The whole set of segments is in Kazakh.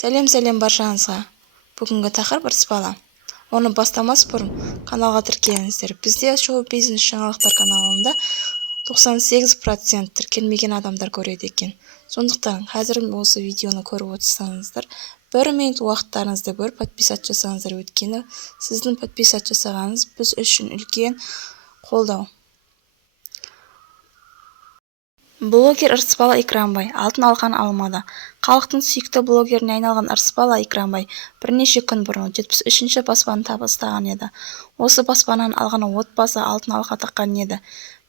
Сәлем баршаңызға. Бүгінгі тақырып ырыс-бала. Оны бастамас бұрын каналға тіркеліңіздер. Бізде шоу-бизнес жаңалықтар каналында 98% тіркелмеген адамдар көреді екен. Сондықтан қазір осы видеоны көріп отырсаңыздар, 1 минут уақыттарыңызды бөліп подписат жасаңыздар. Өйткені сіздің подписат жасағаныңыз біз үшін үлкен қолдау. Блогер Ырысбала Экранбай алтын алқаны алмады. Халықтың сүйікті блогеріне айналған Ырысбала Экранбай бірнеше күн бұрын 73-ші баспаны табыстаған еді. Осы баспананың алған отбасы алтын алқа таққан еді.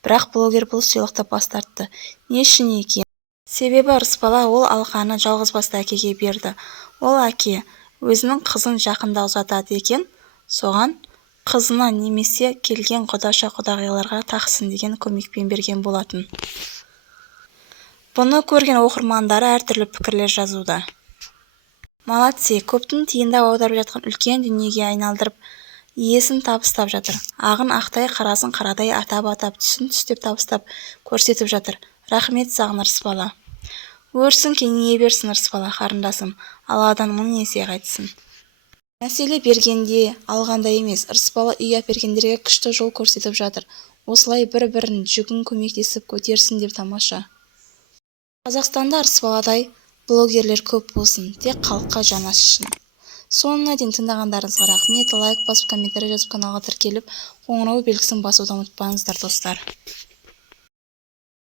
Бірақ блогер бұл сыйлықты бас тартты. Не үшін екен? Себебі Ырысбала ол алқаны жалғызбасты әкеге берді. Ол әке өзінің қызын жақында ұзатады екен, соған қызына немесе келген құдаша-құдағиларға тақсын деген көмекпен берген болатын. Бұны көрген оқырмандары әртүрлі пікірлер жазуда. Молодцы, көптің тиындап аударып жатқан үлкен дүниеге айналдырып, иесін табыстап жатыр. Ағын ақтай, қарасын қарадай атап-атап, түсін түстеп табыстап көрсетіп жатыр. Рахмет саған Ырысбала. Өрсің кеңейе берсін Ырысбала қарындасым, Алладан мың есе қайтсын. Мәселе бергенде, алғанда емес, Ырысбала үй әпергендерге күшті жол көрсетіп жатыр. Осылай бір-бірін жүгін көмектесіп көтерсін деп тамаша. Қазақстанда Ырысбаладай блогерлер көп болсын, тек халыққа жаны ашысын. Соңына дейін тыңдағандарыңызға рахмет. Лайк басып, комментарий жазып, каналға тіркеліп, қоңырау белгісін басуды ұмытпаңыздар достар.